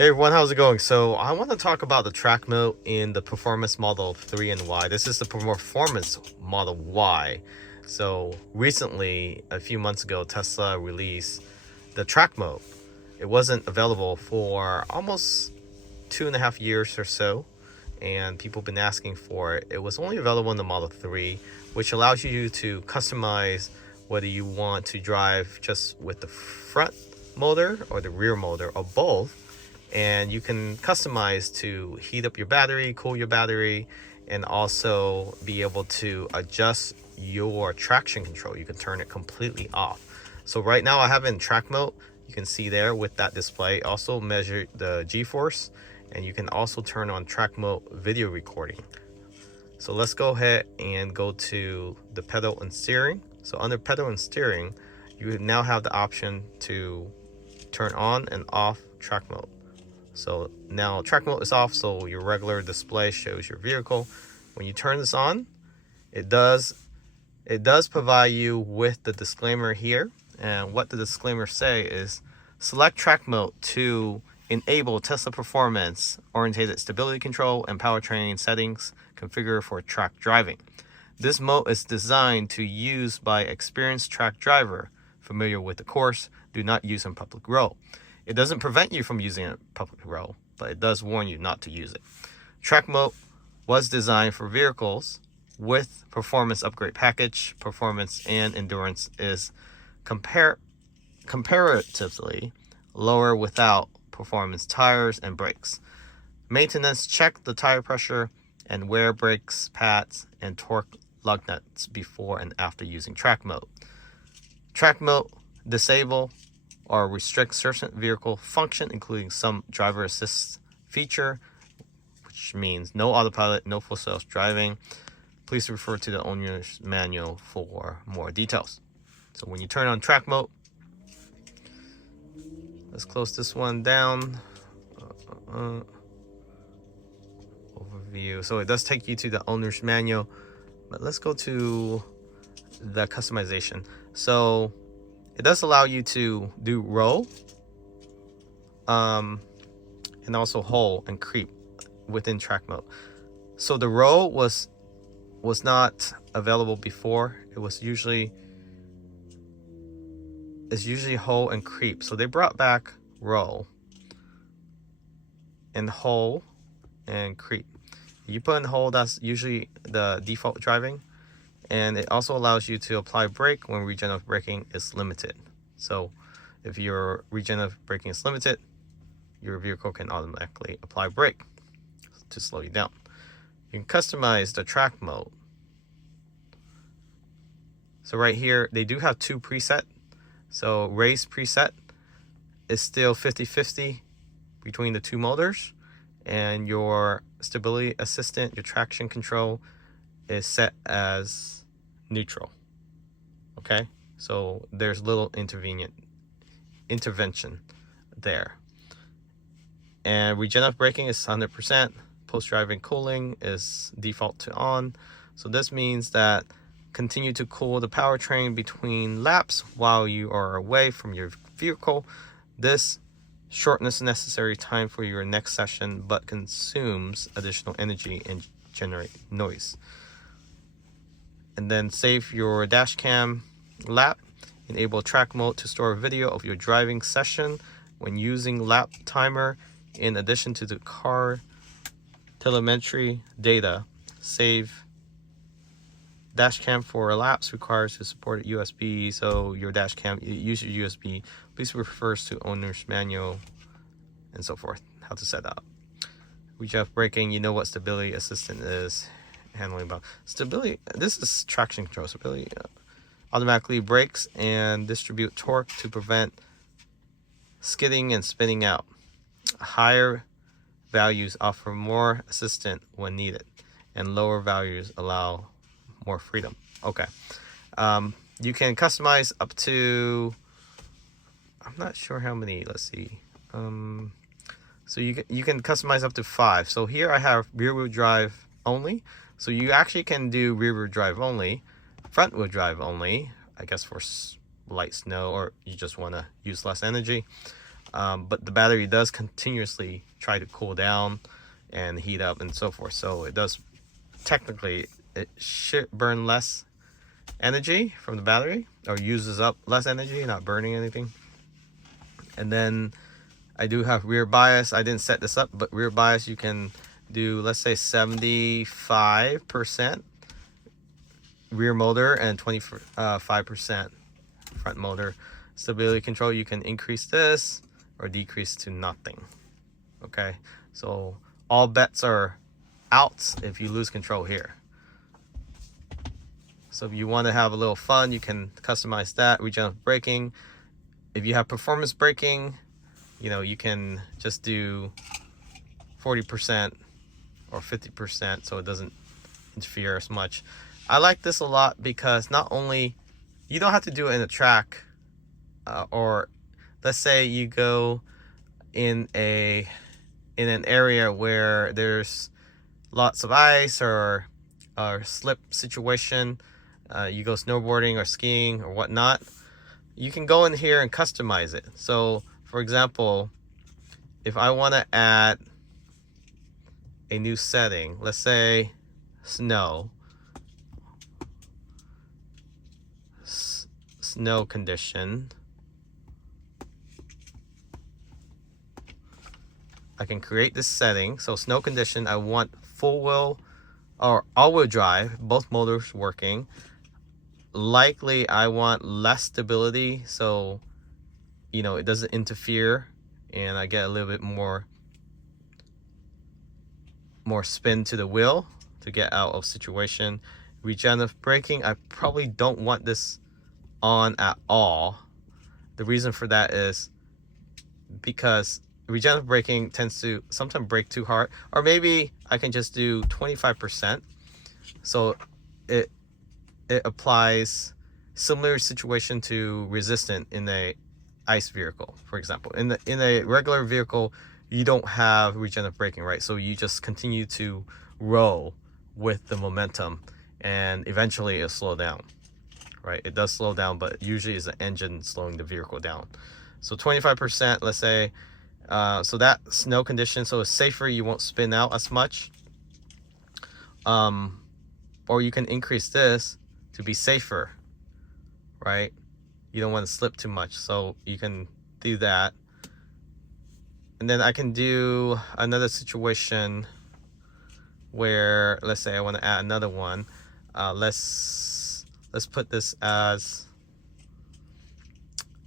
Hey everyone, how's it going? So I want to talk about the track mode in the Performance Model 3 and Y. This is the Performance Model Y. So recently, a few months ago, Tesla released the track mode. It wasn't available for almost 2.5 years or so, and people have been asking for it. It was only available in the Model 3, which allows you to customize whether you want to drive just with the front motor or the rear motor or both. And you can customize to heat up your battery, cool your battery, and also be able to adjust your traction control. You can turn it completely off. So right now I have it in track mode. You can see there with that display. Also measure the G-force, and you can also turn on track mode video recording. So let's go ahead and go to the pedal and steering. So under pedal and steering, you now have the option to turn on and off track mode. So now track mode is off, so your regular display shows your vehicle. When you turn this on, it does provide you with the disclaimer here. And what the disclaimer say is, select track mode to enable Tesla performance oriented stability control and powertrain settings configured for track driving. This mode is designed to use by experienced track driver familiar with the course. Do not use in public road. It doesn't prevent you from using it in public road, but it does warn you not to use it. Track mode was designed for vehicles with performance upgrade package. Performance and endurance is comparatively lower without performance tires and brakes. Maintenance: check the tire pressure and wear brakes pads and torque lug nuts before and after using track mode. Track mode disable or restrict certain vehicle function, including some driver assist feature, which means no autopilot, no full self-driving. Please refer to the owner's manual for more details. So when you turn on track mode, let's close this one down. Overview. So it does take you to the owner's manual, but let's go to the customization. So it does allow you to do roll, and also hold and creep within track mode. So the roll was not available before. It's usually hold and creep. So they brought back roll and hold and creep. You put in hold, that's usually the default driving. And it also allows you to apply brake when regenerative braking is limited. So if your regenerative braking is limited, your vehicle can automatically apply brake to slow you down. You can customize the track mode. So right here, they do have two preset. So race preset is still 50-50 between the two motors. And your stability assistant, your traction control is set as neutral. Okay, so there's little intervention there. And regenerative braking is 100%. Post-driving cooling is default to on. So this means that continue to cool the powertrain between laps while you are away from your vehicle. This shortens necessary time for your next session, but consumes additional energy and generate noise. And then save your dash cam lap. Enable track mode to store video of your driving session when using lap timer. In addition to the car telemetry data, save dash cam for laps requires to support USB. So your dash cam, use your USB. Please refers to owner's manual and so forth. How to set up. Regenerative braking, you know what stability assistant is. Handling about stability, this is traction control. Stability automatically brakes and distribute torque to prevent skidding and spinning out. Higher values offer more assistance when needed, and lower values allow more freedom. Okay, you can customize up to, I'm not sure how many, let's see. So you can customize up to 5. So here I have rear wheel drive only. So you actually can do rear wheel drive only, front wheel drive only, I guess for light snow, or you just want to use less energy. but the battery does continuously try to cool down and heat up and so forth. So it does, technically, it should burn less energy from the battery, or uses up less energy, not burning anything. And then I do have rear bias. I didn't set this up, but rear bias you can do, let's say 75% rear motor and 25% front motor. Stability control, you can increase this or decrease to nothing. Okay, so all bets are out if you lose control here. So if you want to have a little fun, you can customize that. Regenerative braking, if you have performance braking, you know, you can just do 40% or 50% so it doesn't interfere as much. I like this a lot because not only, you don't have to do it in a track, or let's say you go in an area where there's lots of ice or slip situation, you go snowboarding or skiing or whatnot, you can go in here and customize it. So for example, if I want to add a new setting, let's say snow condition, I can create this setting. So snow condition, I want full wheel or all-wheel drive, both motors working. Likely I want less stability, so you know it doesn't interfere and I get a little bit more spin to the wheel to get out of situation. Regenerative braking, I probably don't want this on at all. The reason for that is because regenerative braking tends to sometimes brake too hard, or maybe I can just do 25%, so it applies similar situation to resistant in a ice vehicle. For example, in a regular vehicle you don't have regenerative braking, right? So you just continue to roll with the momentum and eventually it'll slow down, right? It does slow down, but usually it's the engine slowing the vehicle down. So 25%, let's say, so that snow condition, so it's safer, you won't spin out as much. Or you can increase this to be safer, right? You don't want to slip too much, so you can do that. And then I can do another situation where, let's say I want to add another one. Let's put this as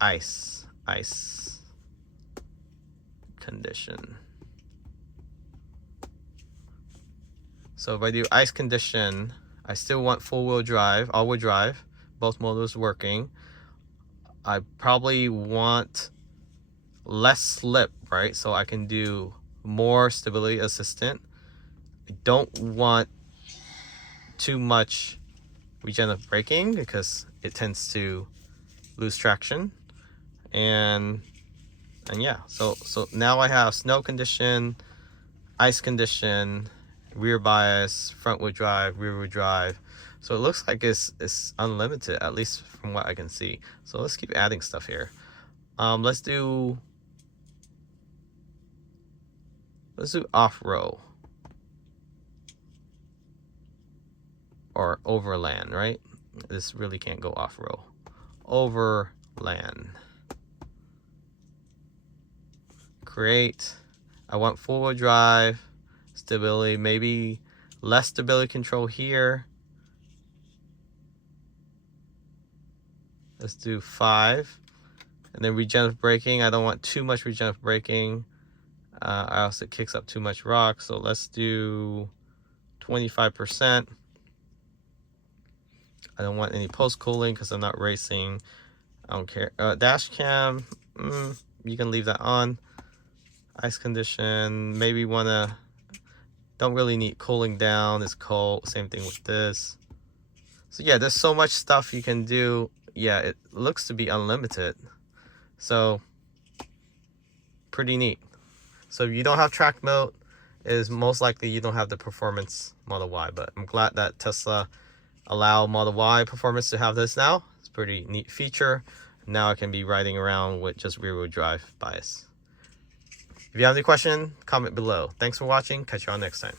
ice condition. So if I do ice condition, I still want full-wheel drive, all-wheel drive, both motors working. I probably want less slip, right? So I can do more stability assistant. I don't want too much regenerative braking because it tends to lose traction. And yeah, so now I have snow condition, ice condition, rear bias, front wheel drive, rear wheel drive. So it looks like it's unlimited, at least from what I can see. So let's keep adding stuff here. Let's do off-road or overland, right? This really can't go off-road. Overland. Create. I want four-wheel drive, stability, maybe less stability control here. Let's do 5. And then regenerative braking. I don't want too much regenerative braking. I also kicks up too much rock, so let's do 25%. I don't want any post cooling because I'm not racing. I don't care. Dash cam, you can leave that on. Ice condition, maybe don't really need cooling down. It's cold. Same thing with this. So yeah, there's so much stuff you can do. Yeah, it looks to be unlimited. So pretty neat. So if you don't have track mode, it is most likely you don't have the performance Model Y. But I'm glad that Tesla allow Model Y performance to have this now. It's a pretty neat feature. Now I can be riding around with just rear-wheel drive bias. If you have any question, comment below. Thanks for watching. Catch you all next time.